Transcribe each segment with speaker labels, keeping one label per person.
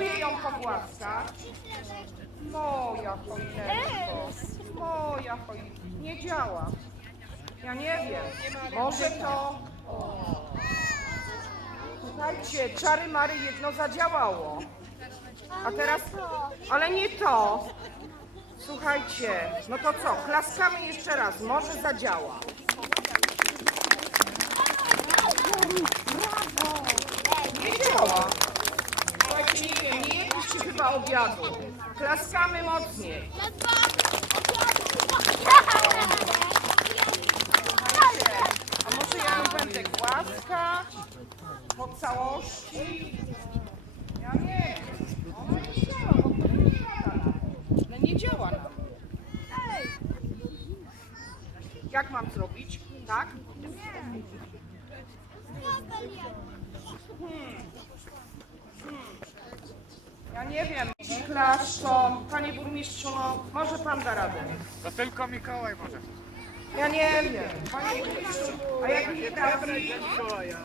Speaker 1: Spróbuję ją pogłaskać. Moja choineczko. Moja choineczko. Nie działa. Ja nie wiem. Może to... Słuchajcie, czary mary jedno zadziałało. A teraz... Ale nie to. Słuchajcie, no to co? Klaskamy jeszcze raz. Może zadziała. Nie działa. Słuchajcie, nie wiem, nie chyba obiadu. Klaskamy mocniej. A może ja ją będę głaskać po całości? Ja nie wiem. Ona nie działa, bo to nie działa. No nie działa. Jak mam zrobić? Tak? Ja nie wiem. Klaszczą. Panie burmistrzu, no może pan da radę.
Speaker 2: To tylko Mikołaj może.
Speaker 1: Ja nie wiem. Panie burmistrzu, a jak nie trafi?
Speaker 2: Mikołaja.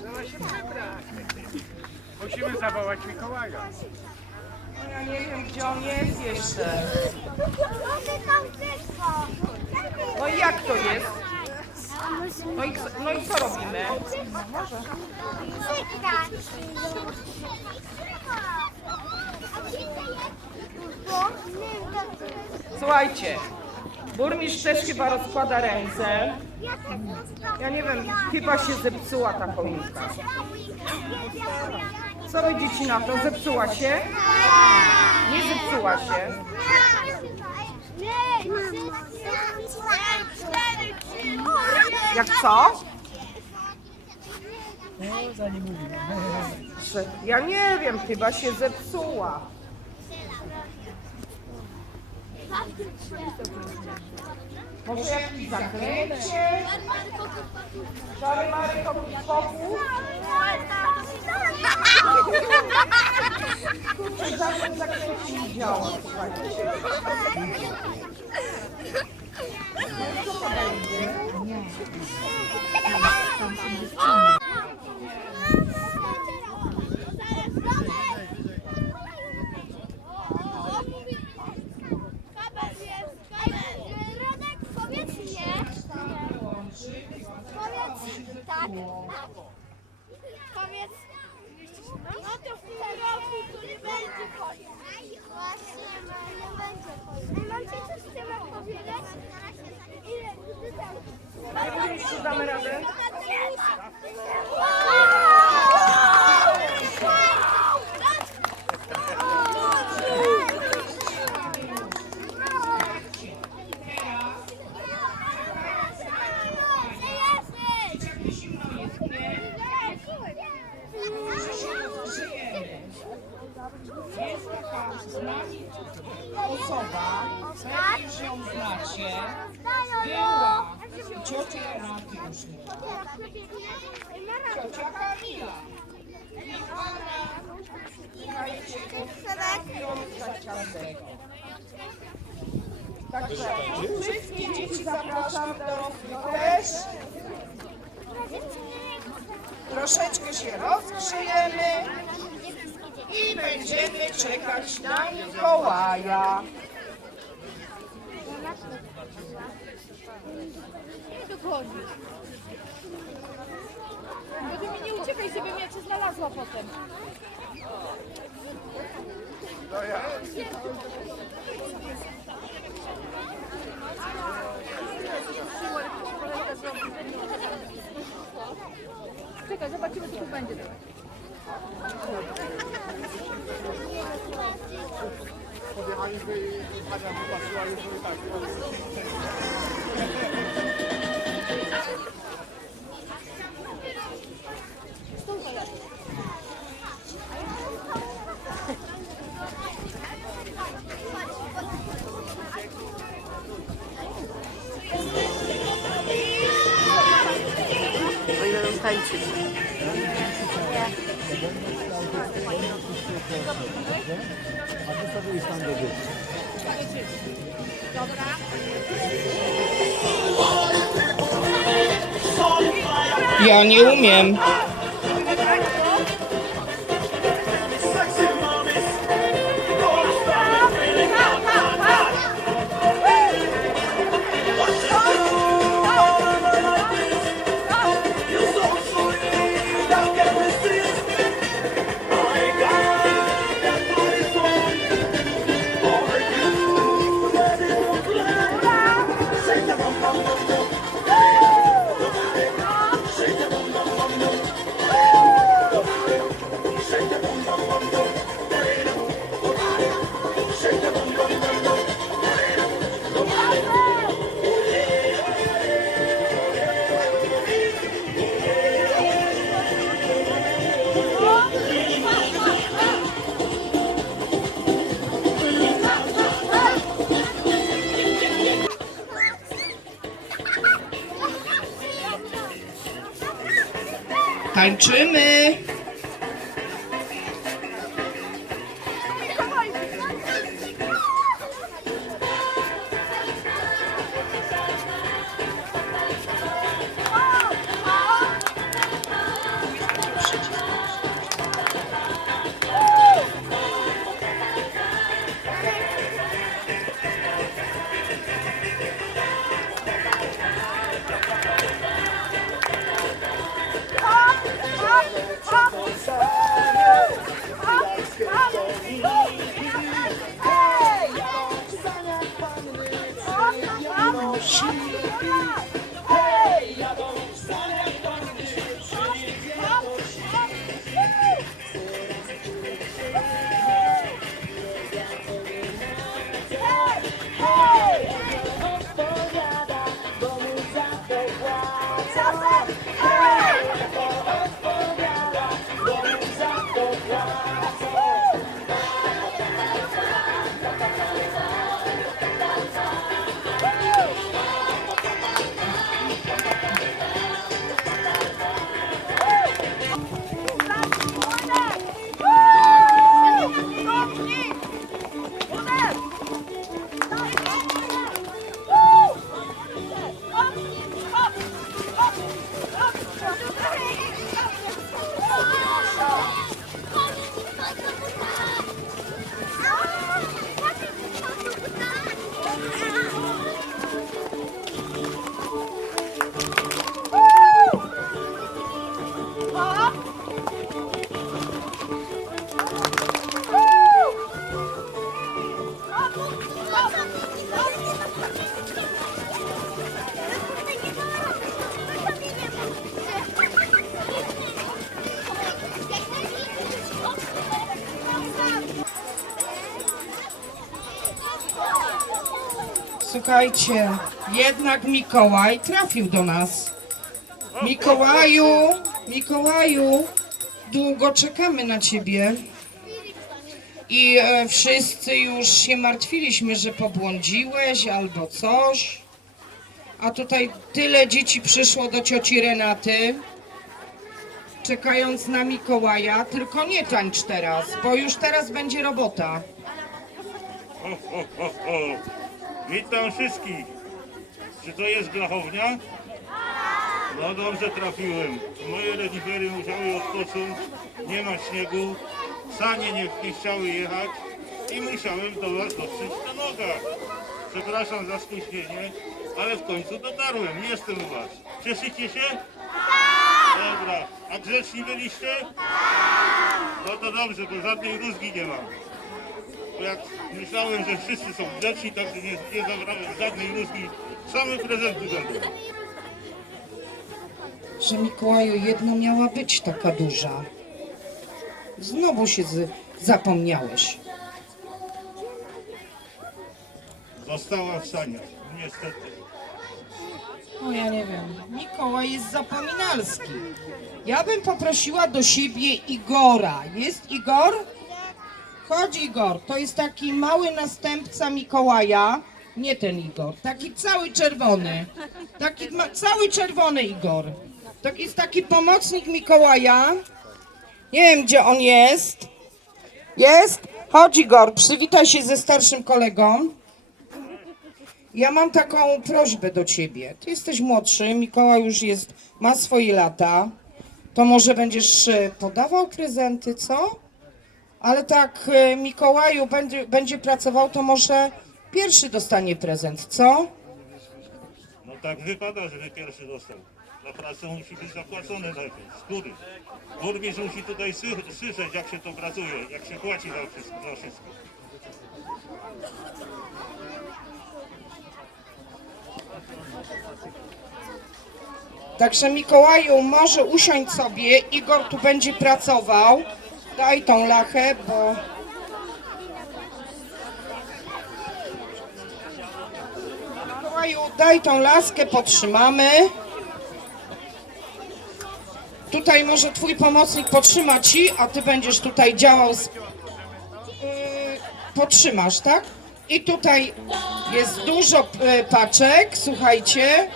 Speaker 2: Trzeba się przebrać. Musimy zawołać Mikołaja.
Speaker 1: No ja nie wiem, gdzie on jest jeszcze. No i jak to jest? No i, co- no i co robimy? Słuchajcie, burmistrz też chyba rozkłada ręce. Ja nie wiem, chyba się zepsuła ta choinka. Co wy dzieci na to? Zepsuła się? Nie zepsuła się. Jak co? Że- Ja nie wiem, chyba się zepsuła. Może jakieś zaklęcie? Czary Mary Hokus Pokus? Kurczę, działa. No i co to będzie?
Speaker 3: Powiedz nie. Powiedz tak. Powiedz. No to w tym roku to nie będzie koniec. Właśnie, no nie będzie koniec. Mam ci coś w tym powiedzieć? Ile? Ty tam.
Speaker 1: Panie burmistrzu, damy radę? Jest taka z nami osoba, pewnie, że ją znacie, była ciocia ma. Ciocia Kamila. I ona. Także wszystkie dzieci zapraszam, dorosłych też. Troszeczkę się rozgrzejemy i będziemy czekać na Mikołaja.
Speaker 4: Dokładnie. No ty mi nie uciekaj, żebym ja cię znalazła potem. Czekaj, zobaczymy co tu będzie.
Speaker 5: 이런 반죽.
Speaker 6: A ty sobie idź tam do dzieci.
Speaker 1: Ja nie umiem. ein Schimmel. machine. Słuchajcie, jednak Mikołaj trafił do nas. Mikołaju, Mikołaju, długo czekamy na ciebie. I e, wszyscy już się martwiliśmy, że pobłądziłeś albo coś. A tutaj tyle dzieci przyszło do cioci Renaty, czekając na Mikołaja. Tylko nie tańcz teraz, bo już teraz będzie robota.
Speaker 5: Witam wszystkich. Czy to jest blachownia? No dobrze trafiłem. Moje renifery musiały odpocząć. Nie ma śniegu. Sanie nie, nie chciały jechać. I musiałem do was dotrzeć na nogach. Przepraszam za spóźnienie, ale w końcu dotarłem. Jestem u was. Cieszycie się? Dobra. A grzeczni byliście? No to dobrze, bo żadnej rózgi nie mam. Bo jak myślałem, że wszyscy są grzeczni, tak nie, nie zabrałem żadnej rózgi. Same prezenty będą.
Speaker 1: że Mikołaju jedna miała być taka duża. Znowu się z, zapomniałeś.
Speaker 5: Została w saniach, niestety.
Speaker 1: No ja nie wiem. Mikołaj jest zapominalski. Ja bym poprosiła do siebie Igora. Jest Igor? Chodź Igor. To jest taki mały następca Mikołaja. Nie ten Igor. Taki cały czerwony. Taki ma, cały czerwony Igor. To jest taki pomocnik Mikołaja. Nie wiem gdzie on jest. Jest? Chodź Igor, przywitaj się ze starszym kolegą. Ja mam taką prośbę do ciebie. Ty jesteś młodszy, Mikołaj już jest, ma swoje lata. To może będziesz e, podawał prezenty, co? Ale tak e, Mikołaju będzie, będzie pracował, to może pierwszy dostanie prezent, co?
Speaker 5: No tak wypada, żeby pierwszy dostał. Za pracę musi być zapłacone najpierw, z góry. Burmistrz musi tutaj sy- słyszeć, jak się to pracuje, jak się płaci za wszystko. Za wszystko.
Speaker 1: Także Mikołaju może usiąść sobie, Igor tu będzie pracował. Daj tą lachę, bo... Mikołaju, daj tą laskę, potrzymamy. Tutaj może twój pomocnik potrzyma ci, a ty będziesz tutaj działał z... Yy, potrzymasz, tak? I tutaj jest dużo yy, paczek, słuchajcie.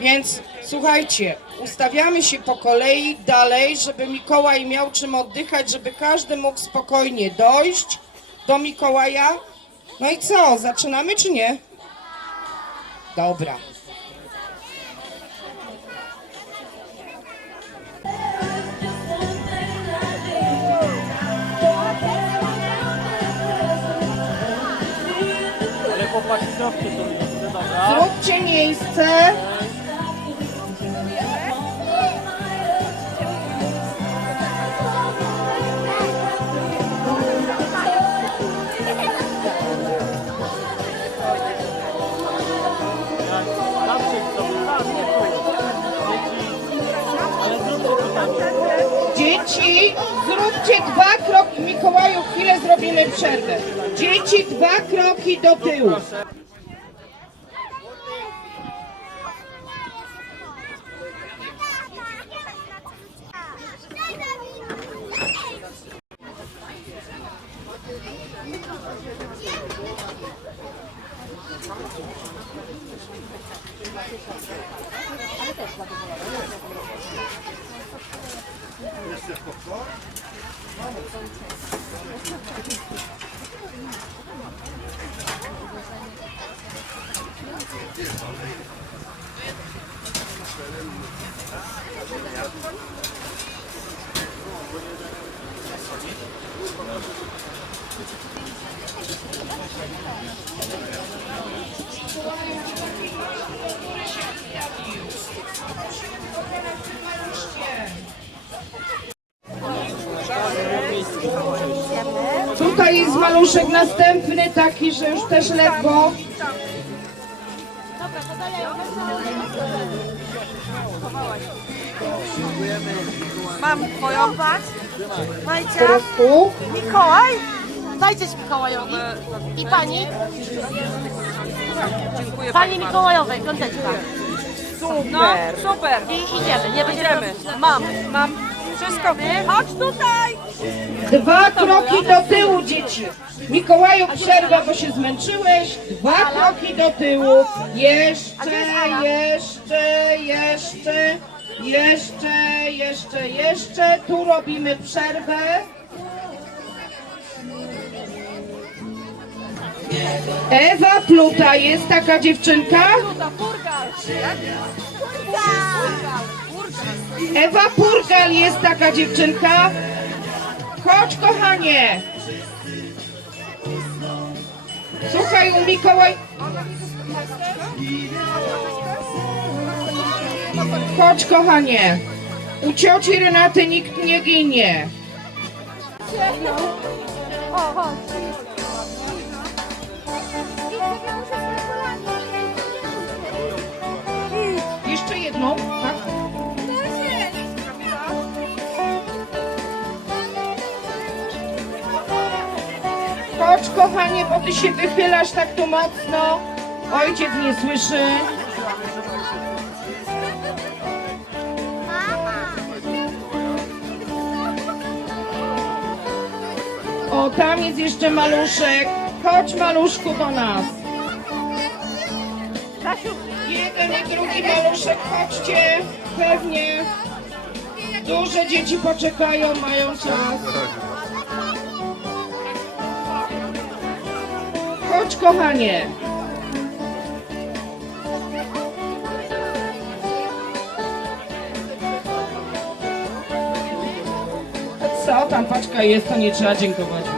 Speaker 1: Więc słuchajcie, Ustawiamy się po kolei dalej, żeby Mikołaj miał czym oddychać, żeby każdy mógł spokojnie dojść do Mikołaja. No i co, zaczynamy czy nie? Dobra.
Speaker 6: Ale to miejsce, dobra?
Speaker 1: Zróbcie miejsce. Dwa kroki. Mikołaju, chwilę zrobimy przerwę. Dzieci, dwa kroki do tyłu. Proszę o. Tutaj jest maluszek następny, taki, że już też lekko.
Speaker 7: Mam twoją patrz. Majcia. Mikołaj. Dajcie Mikołajowi. I pani. Pani Mikołajowej, piąteczka. Super. No, super. I idziemy, nie będziemy. Mam, mam. Wszystko. Chodź tutaj.
Speaker 1: Dwa kroki do tyłu, dzieci. Mikołaju, przerwa, bo się zmęczyłeś. Dwa kroki do tyłu. Jeszcze, jeszcze, jeszcze, jeszcze, jeszcze, jeszcze. Tu robimy przerwę. Ewa Pluta, jest taka dziewczynka? Ewa Purgal, jest taka dziewczynka? Chodź, kochanie. Słuchaj, u Mikołaj. Chodź, kochanie. U cioci Renaty nikt nie ginie. Jeszcze jedną, tak? Chodź, kochanie, bo ty się wychylasz tak tu mocno. Ojciec nie słyszy. O, tam jest jeszcze maluszek. Chodź, maluszku, do nas. Jeden i drugi maluszek, chodźcie. Pewnie. Duże dzieci poczekają, mają czas. Chodź, kochanie. Co tam paczka jest, to nie trzeba dziękować.